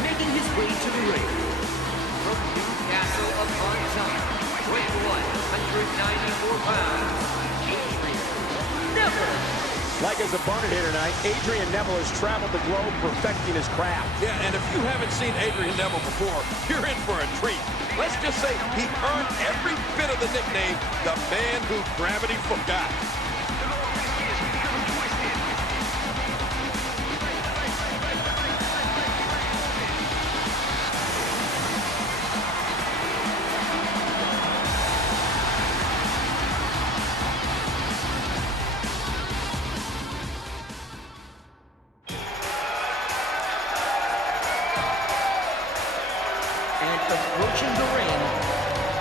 Making his way to the ring, from Newcastle upon Tyne, weighing 194 pounds, Adrian Neville. Like his opponent here tonight, Adrian Neville has traveled the globe perfecting his craft. Yeah, and if you haven't seen Adrian Neville before, you're in for a treat. Let's just say he earned every bit of the nickname, the man who gravity forgot. Approaching the ring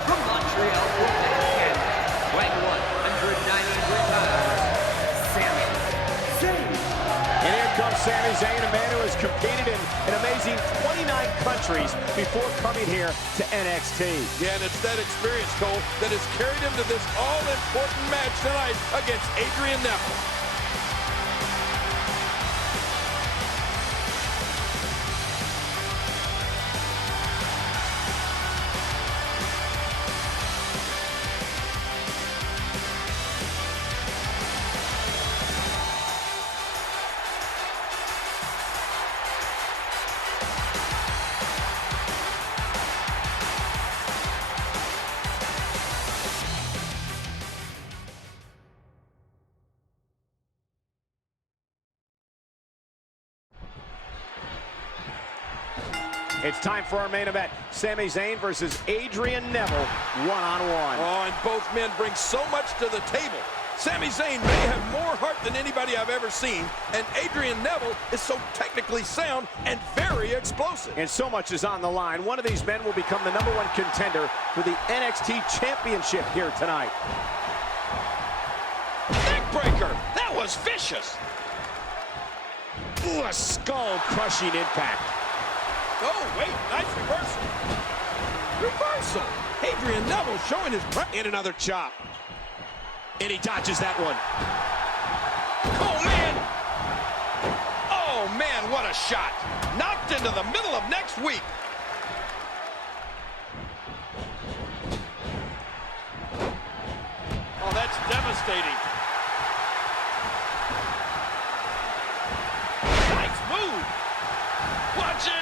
from Montreal, Quebec, Canada, weighing 193 pounds, Sami Zayn. And here comes Sami Zayn, a man who has competed in an amazing 29 countries before coming here to NXT. Yeah, and it's that experience, Cole, that has carried him to this all-important match tonight against Adrian Neville. It's time for our main event. Sami Zayn versus Adrian Neville, one-on-one. Oh, and both men bring so much to the table. Sami Zayn may have more heart than anybody I've ever seen, and Adrian Neville is so technically sound and very explosive. And so much is on the line. One of these men will become the #1 contender for the NXT Championship here tonight. Neckbreaker! That was vicious! Ooh, a skull-crushing impact. Oh, wait, nice reversal. Reversal! Adrian Neville showing his prep. And another chop. And he dodges that one. Oh, man! Oh, man, what a shot. Knocked into the middle of next week. Oh, that's devastating. Nice move. Watch it.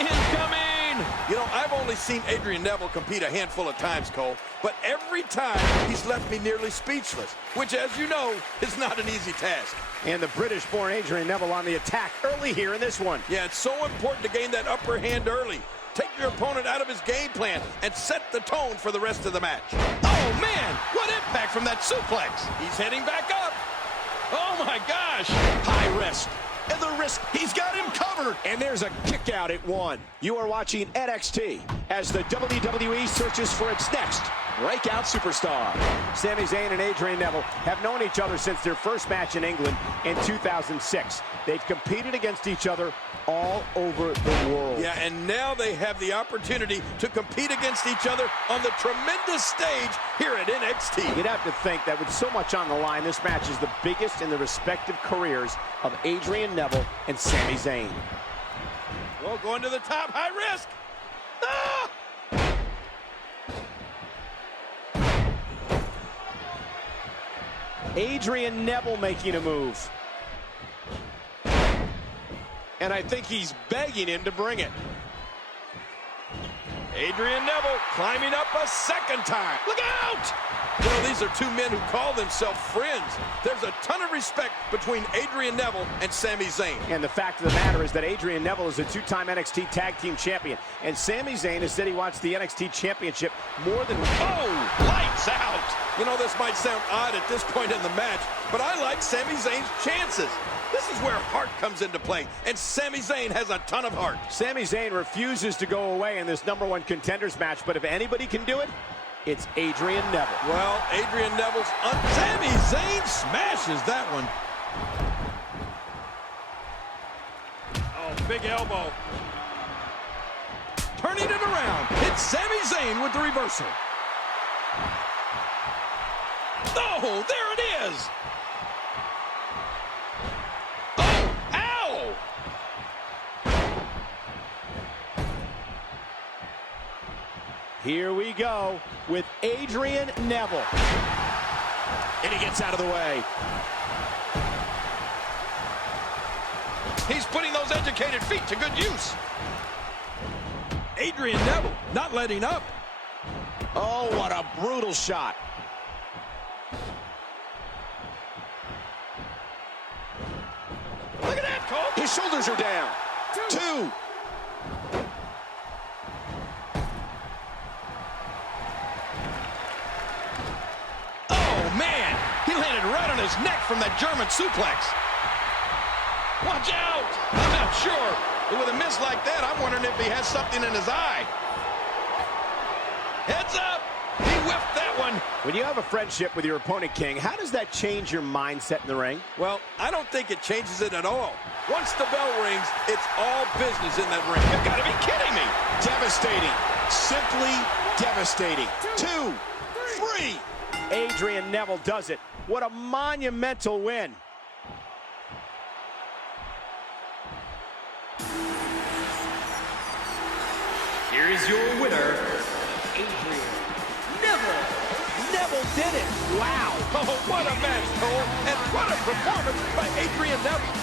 Incoming! You know, I've only seen Adrian Neville compete a handful of times, Cole, but every time he's left me nearly speechless, which, as you know, is not an easy task. And the British-born Adrian Neville on the attack early here in this one. Yeah, it's so important to gain that upper hand early. Take your opponent out of his game plan and set the tone for the rest of the match. Oh, man! What impact from that suplex! He's heading back up. Oh, my gosh! High risk. And the risk, he's got him covered. And there's a kick out at 1. You are watching NXT as the WWE searches for its next breakout superstar. Sami Zayn and Adrian Neville have known each other since their first match in England in 2006. They've competed against each other all over the world. Yeah, and now they have the opportunity to compete against each other on the tremendous stage here at NXT. You'd have to think that with so much on the line, this match is the biggest in the respective careers of Adrian Neville and Sami Zayn. Well, going to the top, high risk. Ah! Adrian Neville making a move. And I think he's begging him to bring it. Adrian Neville climbing up a second time. Look out! You know, these are two men who call themselves friends. There's a ton of respect between Adrian Neville and Sami Zayn. And the fact of the matter is that Adrian Neville is a 2-time NXT Tag Team Champion. And Sami Zayn has said he wants the NXT Championship more than... Oh, lights out! You know, this might sound odd at this point in the match, but I like Sami Zayn's chances. This is where heart comes into play, and Sami Zayn has a ton of heart. Sami Zayn refuses to go away in this #1 contenders match, but if anybody can do it, it's Adrian Neville. Well, Adrian Neville's Sami Zayn smashes that one. Oh, big elbow. Turning it around, it's Sami Zayn with the reversal. Oh, there it is. Oh, ow! Here we go with Adrian Neville. And he gets out of the way. He's putting those educated feet to good use. Adrian Neville not letting up. Oh, what a brutal shot. Look at that, Cole. His shoulders are down. Two. Oh, man. He landed right on his neck from that German suplex. Watch out. I'm not sure. But with a miss like that, I'm wondering if he has something in his eye. Heads up. He whiffed that one. When you have a friendship with your opponent, King, how does that change your mindset in the ring? Well, I don't think it changes it at all. Once the bell rings, it's all business in that ring. You've got to be kidding me. Devastating. Simply devastating. 2, 3. Adrian Neville does it. What a monumental win. Here is your winner, Adrian Neville. Neville did it. Wow. Oh, what a match, Cole. And what a performance by Adrian Neville.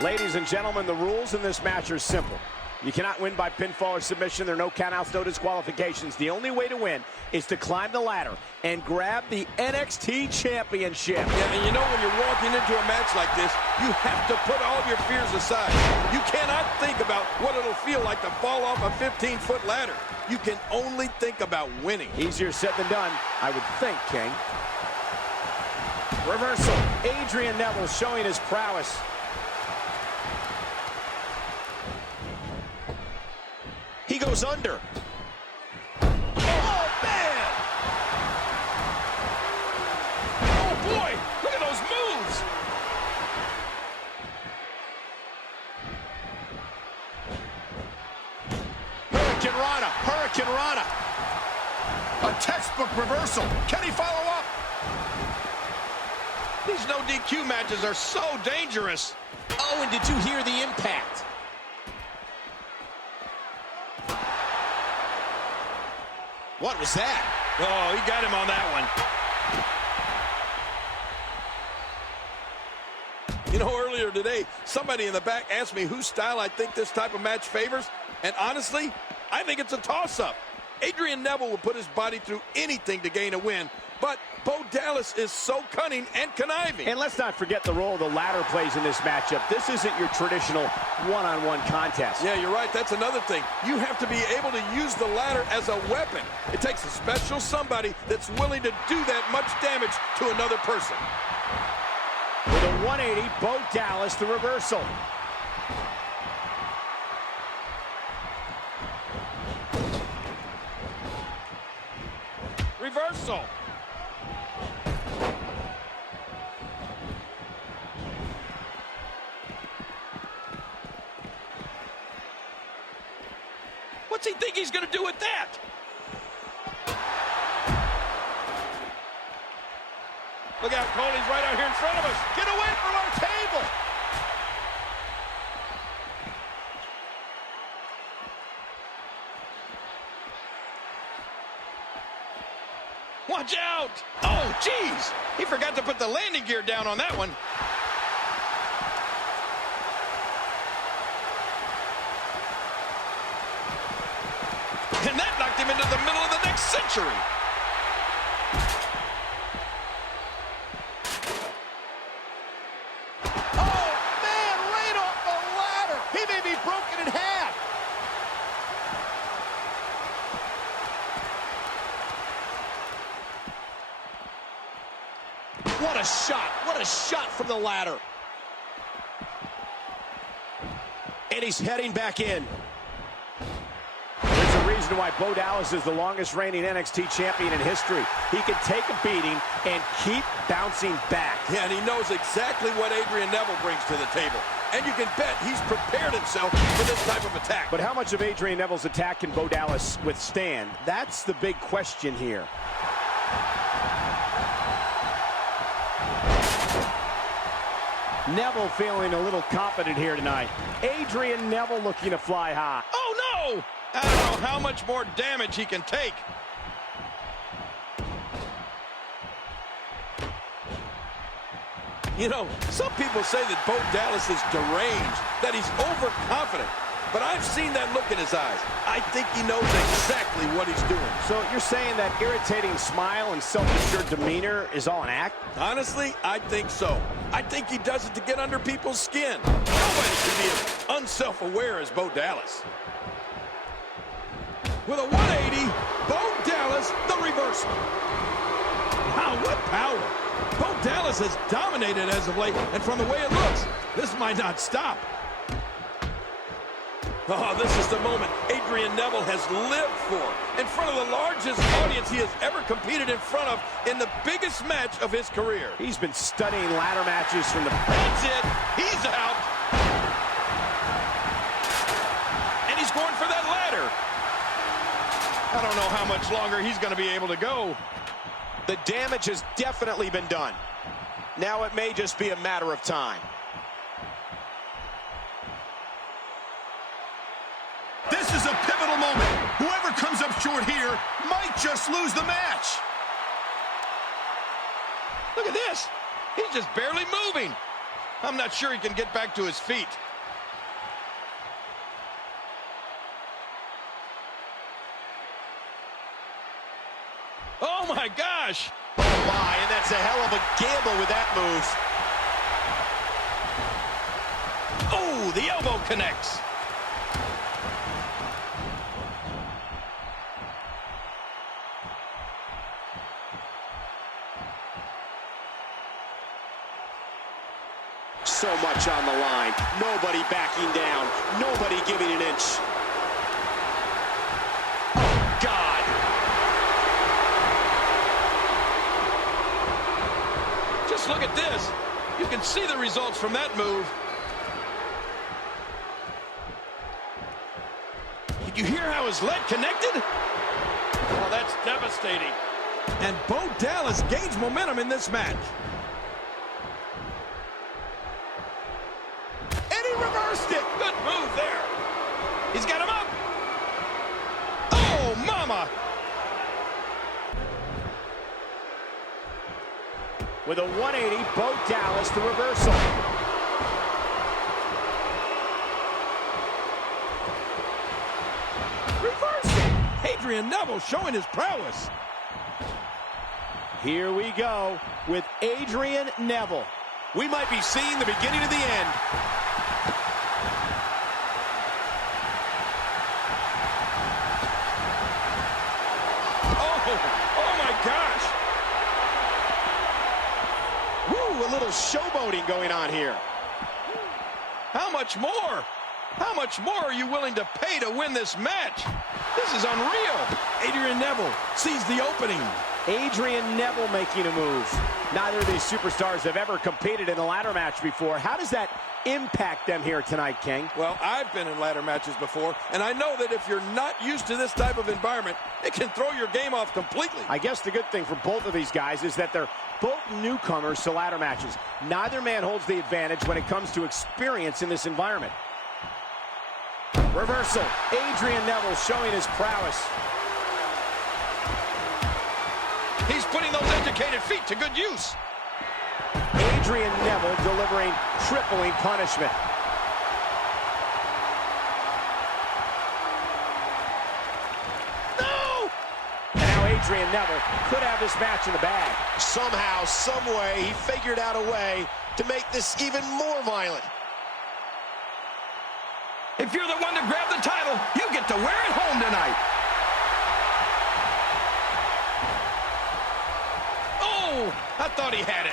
Ladies and gentlemen, the rules in this match are simple. You cannot win by pinfall or submission. There are no countouts, no disqualifications. The only way to win is to climb the ladder and grab the NXT Championship. Yeah, and you know when you're walking into a match like this, you have to put all your fears aside. You cannot think about what it'll feel like to fall off a 15-foot ladder. You can only think about winning. Easier said than done, I would think, King. Reversal. Adrian Neville showing his prowess. He goes under. Oh, man! Oh, boy! Look at those moves! Hurricane Rana. Hurricane Rana. A textbook reversal. Can he follow up? These no DQ matches are so dangerous. Oh, and did you hear the impact? What was that? Oh, he got him on that one. You know, earlier today, somebody in the back asked me whose style I think this type of match favors. And honestly, I think it's a toss-up. Adrian Neville will put his body through anything to gain a win. But Bo Dallas is so cunning and conniving. And let's not forget the role the ladder plays in this matchup. This isn't your traditional one-on-one contest. Yeah, you're right. That's another thing. You have to be able to use the ladder as a weapon. It takes a special somebody that's willing to do that much damage to another person. With a 180, Bo Dallas, the reversal. Reversal. What's he think he's going to do with that? Look out, Cole, he's right out here in front of us. Get away from our table. Watch out. Oh, jeez. He forgot to put the landing gear down on that one. And that knocked him into the middle of the next century. Oh, man, right off the ladder. He may be broken in half. What a shot. What a shot from the ladder. And he's heading back in. There's a reason why Bo Dallas is the longest reigning NXT champion in history. He can take a beating and keep bouncing back. Yeah, and he knows exactly what Adrian Neville brings to the table. And you can bet he's prepared himself for this type of attack. But how much of Adrian Neville's attack can Bo Dallas withstand? That's the big question here. Neville feeling a little confident here tonight. Adrian Neville looking to fly high. Oh, no! I don't know how much more damage he can take. You know, some people say that Bo Dallas is deranged, that he's overconfident. But I've seen that look in his eyes. I think he knows exactly what he's doing. So you're saying that irritating smile and self-assured demeanor is all an act? Honestly, I think so. I think he does it to get under people's skin. Nobody can be as unself-aware as Bo Dallas. With a 180, Bo Dallas, the reversal. Wow, what power. Bo Dallas has dominated as of late, and from the way it looks, this might not stop. Oh, this is the moment Adrian Neville has lived for. In front of the largest audience he has ever competed in front of in the biggest match of his career. He's been studying ladder matches from the... That's it. He's out. And he's going for that ladder. I don't know how much longer he's going to be able to go. The damage has definitely been done. Now it may just be a matter of time. This is a pivotal moment. Whoever comes up short here might just lose the match. Look at this. He's just barely moving. I'm not sure he can get back to his feet. Oh, my gosh. Oh, my, and that's a hell of a gamble with that move. Oh, the elbow connects. So much on the line. Nobody backing down. Nobody giving an inch. Oh, God. Just look at this. You can see the results from that move. Did you hear how his leg connected? Oh, that's devastating. And Bo Dallas gains momentum in this match. And he reversed it. Good move there. He's got him up. Oh, mama. With a 180, Bo Dallas, the reversal. Reversal. Adrian Neville showing his prowess. Here we go with Adrian Neville. We might be seeing the beginning of the end. Oh my gosh. Woo, a little showboating going on here. How much more? How much more are you willing to pay to win this match? This is unreal. Adrian Neville sees the opening. Adrian Neville making a move. Neither of these superstars have ever competed in a ladder match before. How does that impact them here tonight, King? Well, I've been in ladder matches before, and I know that if you're not used to this type of environment, it can throw your game off completely. I guess the good thing for both of these guys is that they're both newcomers to ladder matches. Neither man holds the advantage when it comes to experience in this environment. Reversal. Adrian Neville showing his prowess. He's putting those educated feet to good use. Adrian Neville delivering crippling punishment. No! Now Adrian Neville could have this match in the bag. Somehow, some way, he figured out a way to make this even more violent. If you're the one to grab the title, you get to wear it home tonight. Oh, I thought he had it.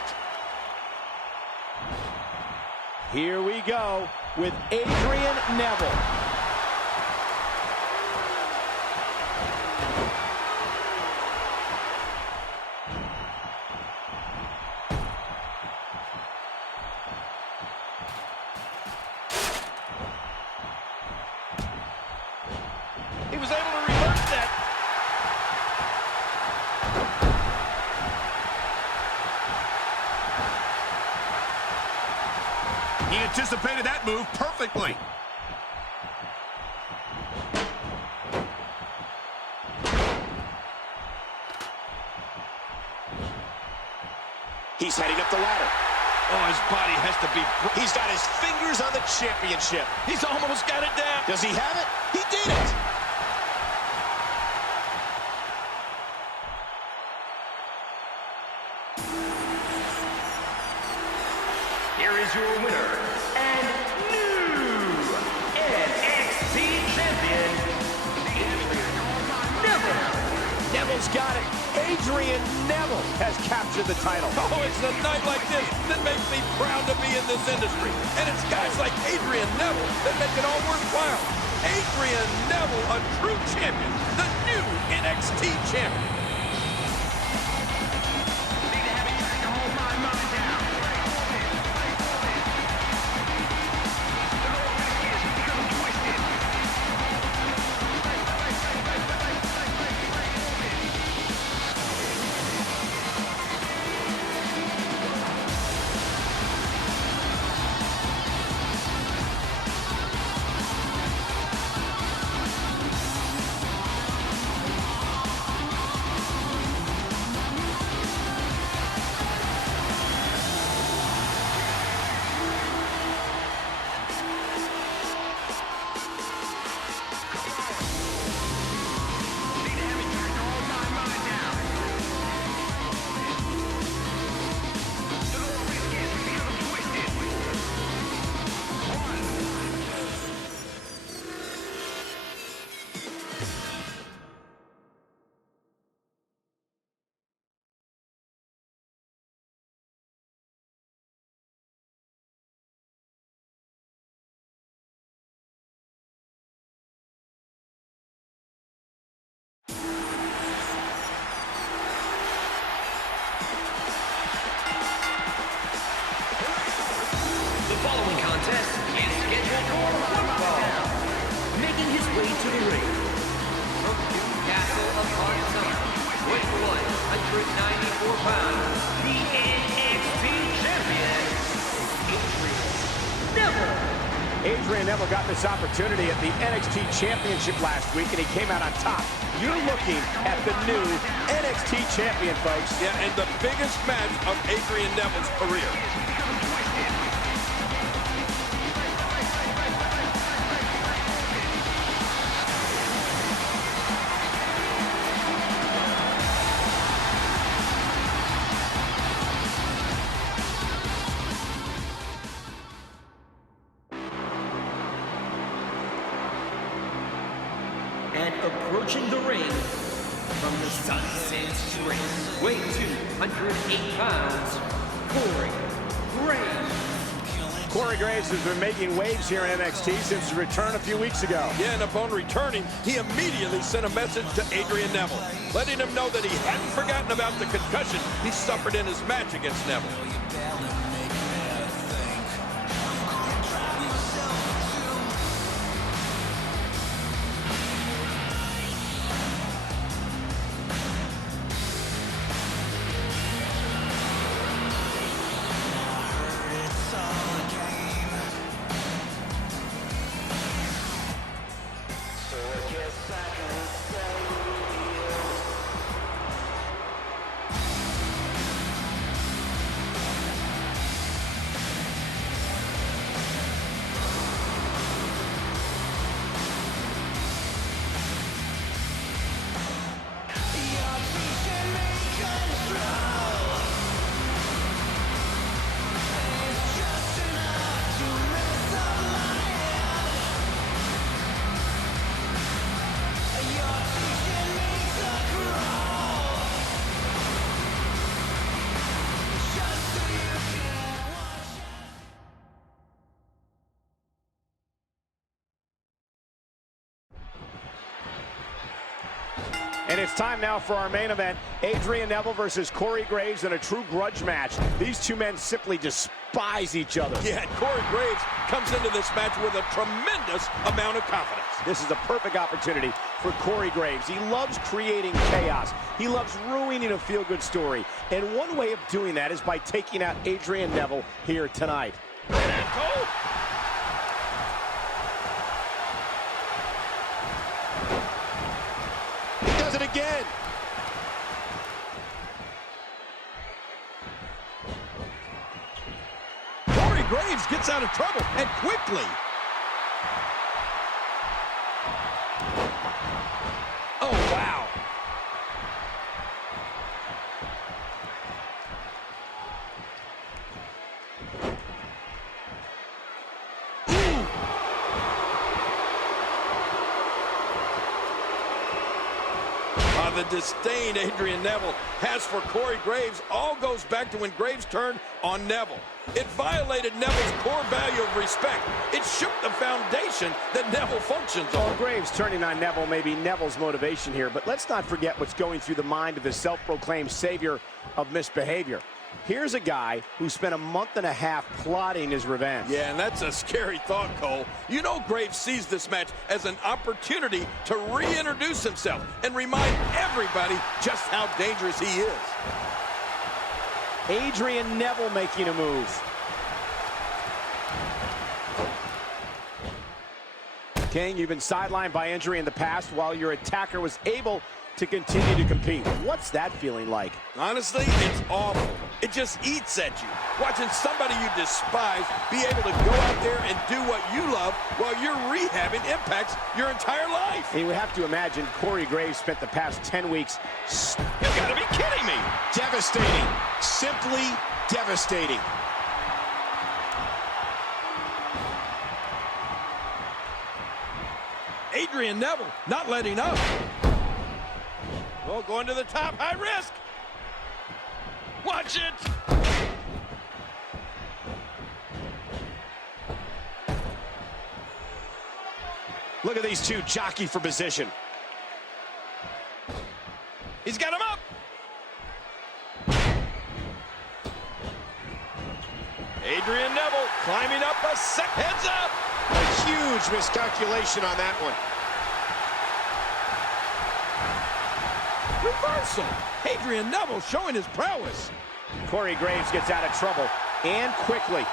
Here we go with Adrian Neville. He was able to reverse that. He anticipated that move perfectly. He's heading up the ladder. Oh, his body has to be... He's got his fingers on the championship. He's almost got it down. Does he have it? He did it! Here is your winner and new NXT champion, Adrian Neville. Neville's got it. Adrian Neville has captured the title. Oh, it's a night like this that makes me proud to be in this industry. And it's guys like Adrian Neville that make it all worthwhile. Adrian Neville, a true champion, the new NXT champion. pounds, the NXT champion, Adrian Neville. Adrian Neville got this opportunity at the NXT Championship last week, and he came out on top. You're looking at the new NXT champion, folks. Yeah, and the biggest match of Adrian Neville's career. And approaching the ring from the Sunset Strip, weighing 208 pounds, Corey Graves. Corey Graves has been making waves here in NXT since his return a few weeks ago. Yeah, and upon returning, he immediately sent a message to Adrian Neville, letting him know that he hadn't forgotten about the concussion he suffered in his match against Neville. And it's time now for our main event, Adrian Neville versus Corey Graves in a true grudge match. These two men simply despise each other. Yeah, and Corey Graves comes into this match with a tremendous amount of confidence. This is a perfect opportunity for Corey Graves. He loves creating chaos. He loves ruining a feel-good story. And one way of doing that is by taking out Adrian Neville here tonight. Cole. Does it again. Corey Graves gets out of trouble, and quickly. Oh, wow. The disdain Adrian Neville has for Corey Graves all goes back to when Graves turned on Neville. It violated Neville's core value of respect. It shook the foundation that Neville functions on. Well, Graves turning on Neville may be Neville's motivation here, but let's not forget what's going through the mind of the self-proclaimed savior of misbehavior. Here's a guy who spent a month and a half plotting his revenge. Yeah, and that's a scary thought, Cole. You know Graves sees this match as an opportunity to reintroduce himself and remind everybody just how dangerous he is. Adrian Neville making a move. King, you've been sidelined by injury in the past while your attacker was able to continue to compete. What's that feeling like? Honestly, it's awful. It just eats at you. Watching somebody you despise be able to go out there and do what you love while you're rehabbing impacts your entire life. And you have to imagine Corey Graves spent the past 10 weeks. You gotta be kidding me. Devastating. Simply devastating. Adrian Neville not letting up. Oh, going to the top, high risk. Watch it. Look at these two jockey for position. He's got him up. Adrian Neville climbing up a heads up. A huge miscalculation on that one. Reversal. Adrian Neville showing his prowess. Corey Graves gets out of trouble, and quickly.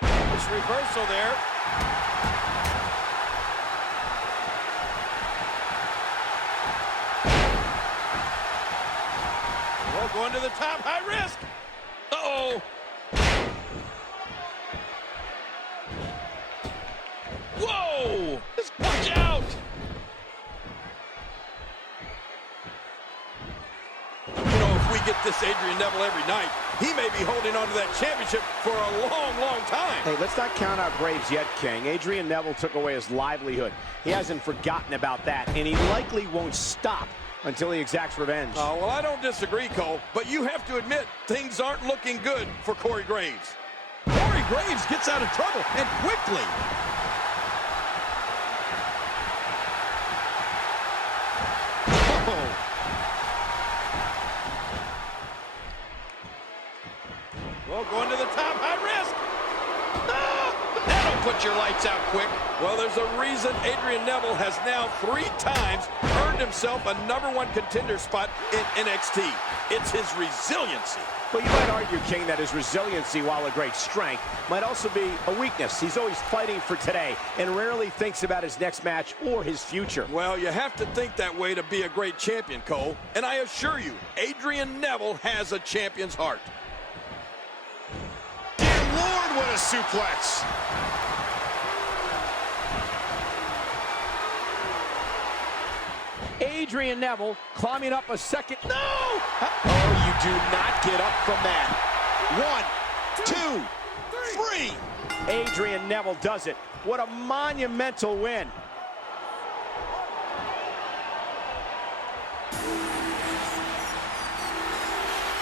This reversal there. Well, going to the top, high risk. Uh-oh. Whoa! Watch out! You know, if we get this Adrian Neville every night, he may be holding on to that championship for a long, long time. Hey, let's not count out Graves yet, King. Adrian Neville took away his livelihood. He hasn't forgotten about that, and he likely won't stop until he exacts revenge. Well, I don't disagree, Cole, but you have to admit things aren't looking good for Corey Graves. Corey Graves gets out of trouble, and quickly. Well, going to the top, high risk. No! That'll put your lights out quick. Well, there's a reason Adrian Neville has now 3 times earned himself a #1 contender spot in NXT. It's his resiliency. But you might argue, King, that his resiliency, while a great strength, might also be a weakness. He's always fighting for today and rarely thinks about his next match or his future. Well, you have to think that way to be a great champion, Cole. And I assure you, Adrian Neville has a champion's heart. Dear Lord, what a suplex. Adrian Neville climbing up a second. No! Oh, you do not get up from that. 1, 2, 3. Adrian Neville does it. What a monumental win.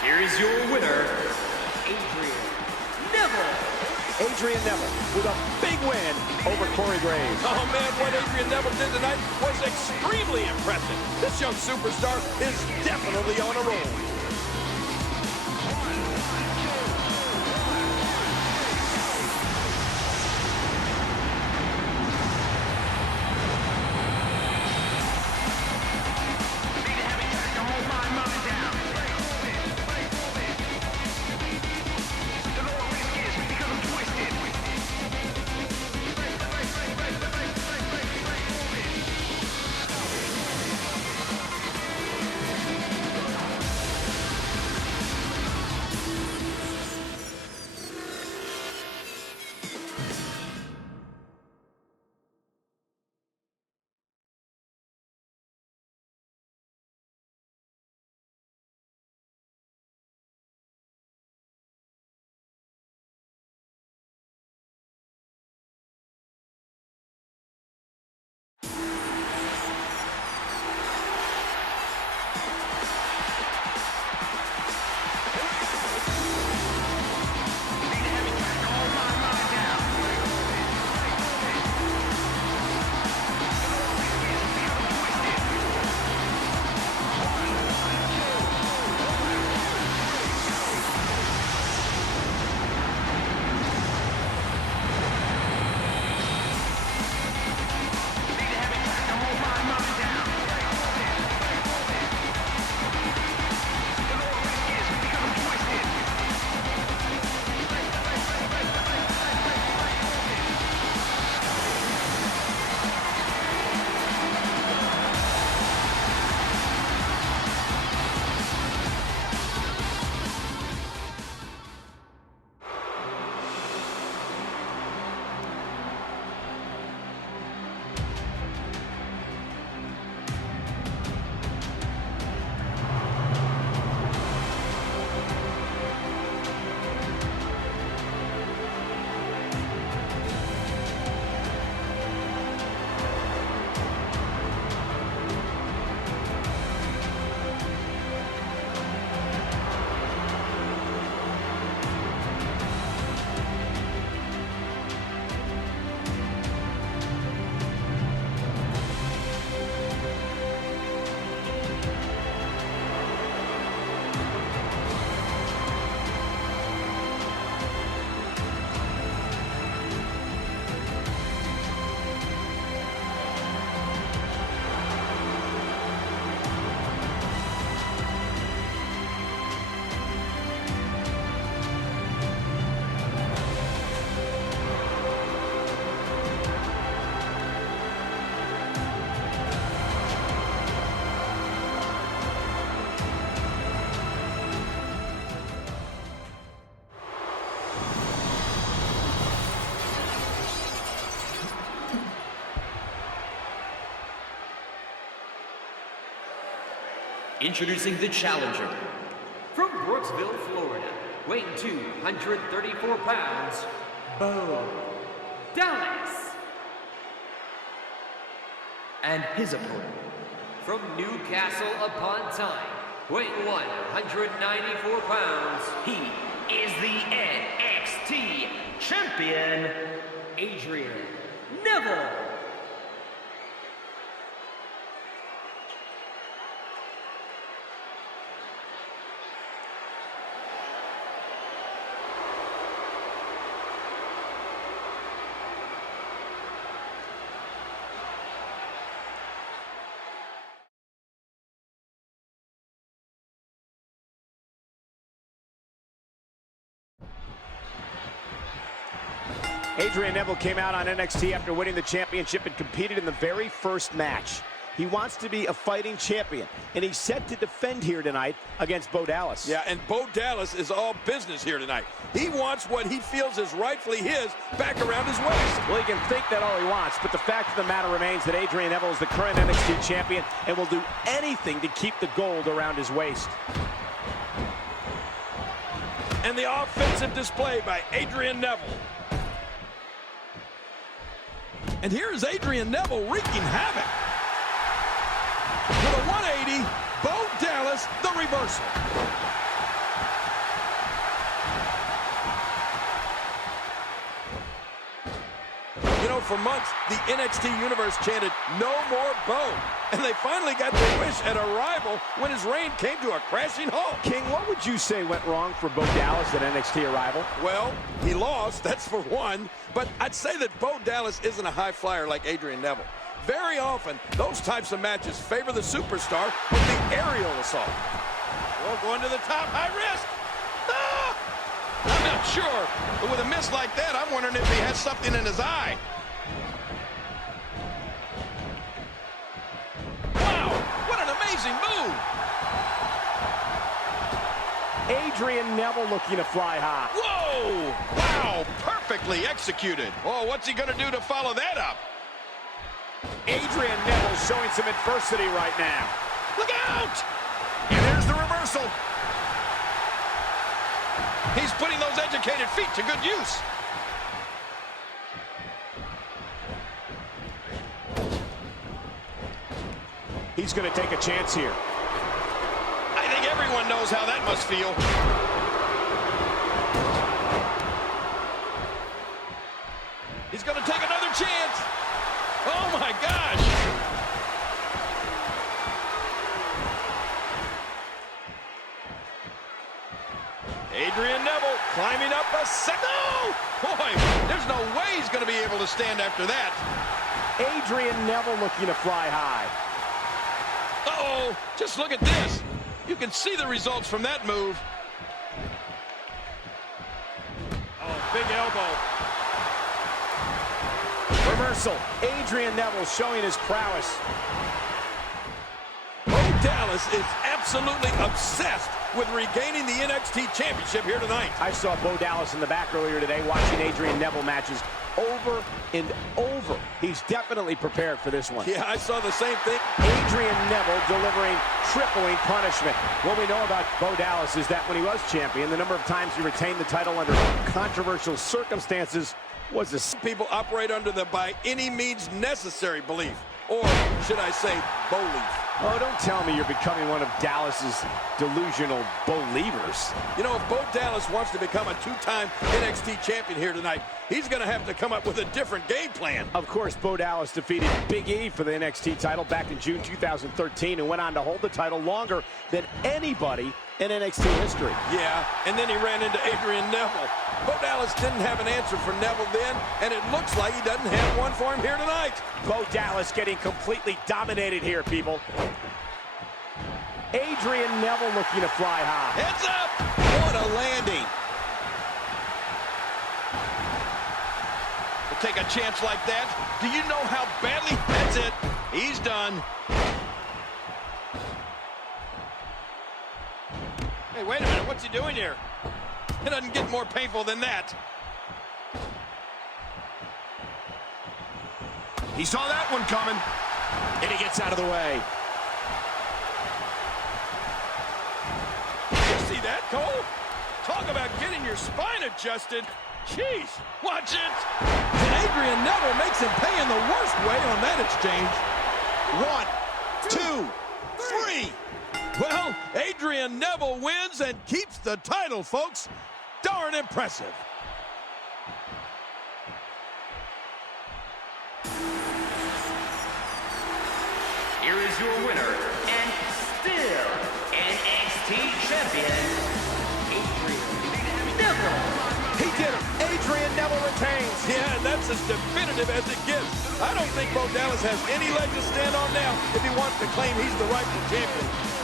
Here is your winner, Adrian Neville. Adrian Neville with a big win over Corey Graves. Oh, man, what Adrian Neville did tonight was extremely impressive. This young superstar is definitely on a roll. Introducing the challenger. From Brooksville, Florida, weighing 234 pounds, Bo Dallas. And his opponent. From Newcastle upon Tyne, weighing 194 pounds, he is the NXT champion, Adrian Neville. Adrian Neville came out on NXT after winning the championship and competed in the very first match. He wants to be a fighting champion, and he's set to defend here tonight against Bo Dallas. Yeah, and Bo Dallas is all business here tonight. He wants what he feels is rightfully his back around his waist. Well, he can think that all he wants, but the fact of the matter remains that Adrian Neville is the current NXT champion and will do anything to keep the gold around his waist. And the offensive display by Adrian Neville. And here's Adrian Neville wreaking havoc. With a 180, Bo Dallas, the reversal. You know, for months, the NXT Universe chanted, "No more Bo." And they finally got their wish at Arrival when his reign came to a crashing halt. King, what would you say went wrong for Bo Dallas at NXT Arrival? Well, he lost, that's for one. But I'd say that Bo Dallas isn't a high flyer like Adrian Neville. Very often, those types of matches favor the superstar with the aerial assault. Well, going to the top, high risk. Ah! I'm not sure, but with a miss like that, I'm wondering if he has something in his eye. Wow, what an amazing move. Adrian Neville looking to fly high. Whoa! Wow, perfectly executed. Oh, what's he going to do to follow that up? Adrian Neville showing some adversity right now. Look out! And there's the reversal. He's putting those educated feet to good use. He's going to take a chance here. I think everyone knows how that must feel. He's going to take another chance. Oh, my gosh. Adrian Neville climbing up a second. Oh, boy, there's no way he's going to be able to stand after that. Adrian Neville looking to fly high. Uh-oh, just look at this. You can see the results from that move. Oh, big elbow. Reversal. Adrian Neville showing his prowess. Bo Dallas is absolutely obsessed with regaining the NXT Championship here tonight. I saw Bo Dallas in the back earlier today watching Adrian Neville matches over and over. He's definitely prepared for this one. Yeah, I saw the same thing. Adrian Neville delivering tripling punishment. What we know about Bo Dallas is that when he was champion, the number of times he retained the title under controversial circumstances was the... People operate under the by any means necessary belief. Or, should I say, belief. Oh, don't tell me you're becoming one of Dallas's delusional believers. You know, if Bo Dallas wants to become a two-time NXT champion here tonight, he's going to have to come up with a different game plan. Of course, Bo Dallas defeated Big E for the NXT title back in June 2013 and went on to hold the title longer than anybody in NXT history. Yeah, and then he ran into Adrian Neville. Bo Dallas didn't have an answer for Neville then, and it looks like he doesn't have one for him here tonight. Bo Dallas getting completely dominated here, people. Adrian Neville looking to fly high. Heads up! What a landing. To take a chance like that, do you know how badly? That's it. He's done. Hey, wait a minute. What's he doing here? It doesn't get more painful than that. He saw that one coming. And he gets out of the way. see that, Cole? Talk about getting your spine adjusted. Jeez, watch it. And Adrian Neville makes him pay in the worst way on that exchange. 1, 2, 3. Well, Adrian Neville wins and keeps the title, folks. Darn impressive. Here is your winner, and still NXT champion, Adrian Neville. He did it. Adrian Neville retains. Yeah, that's as definitive as it gets. I don't think Bo Dallas has any leg to stand on now if he wants to claim he's the rightful champion.